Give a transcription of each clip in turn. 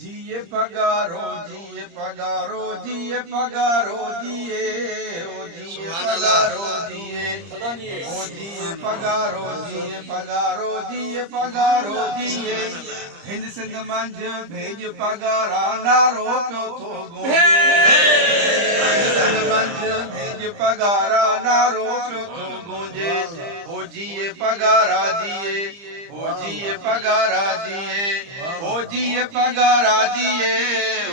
जिए पगारो जिए पगारो जिए पगारो जिए ओ जिए पगारो जिए ओ जिए पगारो जिए पगारो जिए पगारो जिए हिंद सिंध मंझ भेज पगारा नारो पियो थो भेज पगारा नारो पियो थो गूंजे ओ जिए पगारा जिए ओ जिए पगारा जिए ओ जिए पगारा जिए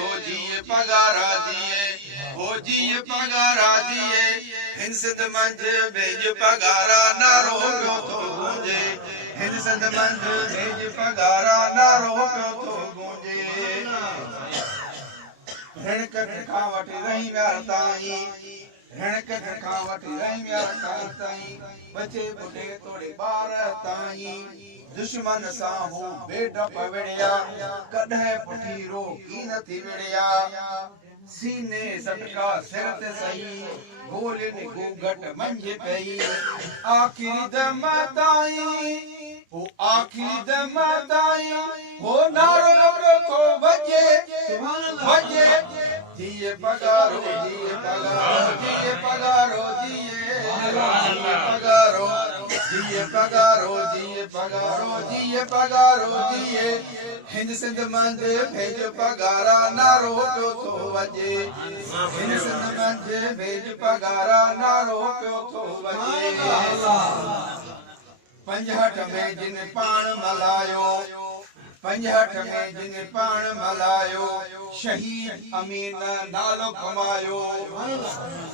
ओ जिए पगारा जिए ओ जिए पगारा जिए हिंद सिंध मंझ भेज पगारा नारो पियो थो गूंजे हिंद सिंध मंझ भेज पगारा नारो पियो थो गूंजे ऋण कठ खां वठी रही व्यार ताईं ऋण कठ खां वठी रही व्यार ताईं बचे बुढ़े तोड़े ॿार ताईं दुश्मन सां हू बेडप विड़िया कॾहिं पुठी रोकी नथी विड़िया सीने सटका सिर ते सही गोलियुनि घूंघट मंझि पई आख़िरी दम ताईं ओ आख़िरी दम ताईं हो नारो पियो थो वॼे वॼे जिए पगारो जिए पगारो जिए पगारो जिए पगारो जिए पगारो जिए पगारो जिए पगारो जिए हिंद सिंध मंझ भेज पगारा नारो पियो थो वॼे हिंद सिंध मंझ भेज पगारा नारो पियो थो वॼे पंजहठ में जिन पाण मल्हायो पंजहठ में जिन पाण मल्हायो शहीद अमीन नालो कमायो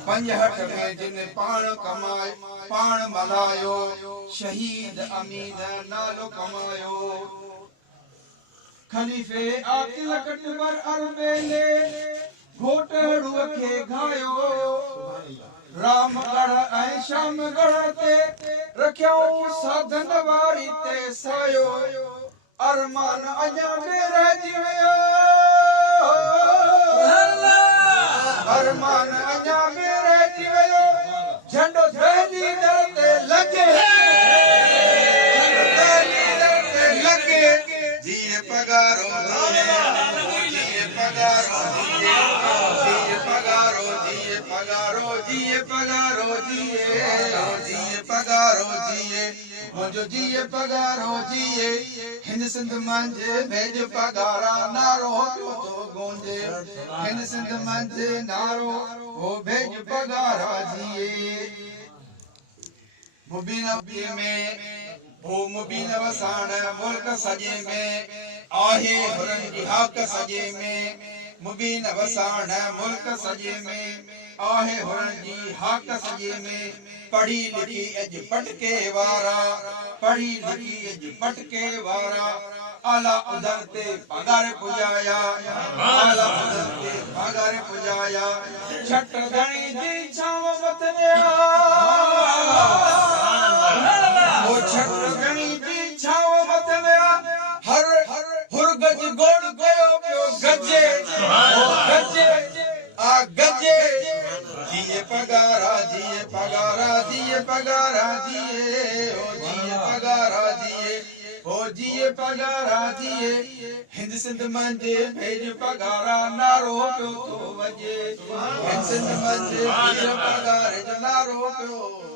पंजहठ में जिन पाण मल्हायो शहीद अमीन नालो कमायो खलीफ़े आकिल कटवर अरबेले घोटड़ूअ खे घायो रामगढ़ ऐं श्यामगढ़ ते रखियऊं साधन वारी ते सायो अरमान अञा बि रहिजी वियो अरमान अञा बि रहिजी वियो झंडो दहली दर ते लॻे जिए पगारो जिए पगारो जिए पगारो जिए पगारो जिए पगारो जिए पगारो जिए मुझो जिए पगारो जिए हिंद सिंध मंझ भेज पगारा नारो पियो थो गूंजे हिंद सिंध मंझ नारो हो भेज पगारा जिए मुबीन में हो मुबीन वसाण मुल्क सॼे में आहे हुरनि जी हक़ सॼे में मुबीन वसाण मुल्क सॼे में आहे हुरनि जी हक़ सॼे में पढ़ी लिखी अॼु पटके वारा पढ़ी लिखी अॼु पटके वारा आला उदर ते पगार पुॼाया आला उदर ते पगार पुॼाया छट धणी जी छांव वतनिया ओ छट धणी जी छांव वतनिया हर हुर गज गोड़ कयो पियो गजे ओ गजे आ गजे जिए पगारा जिए पगारा जिए पगारा जिए ओ जिए पगारा जिए ओ जिए पगारा जिए हिंद सिंध मंझ भेज पगारा नारो पियो थो वॼे हिंद सिंध मंझ भेज पगार जो नारो पियो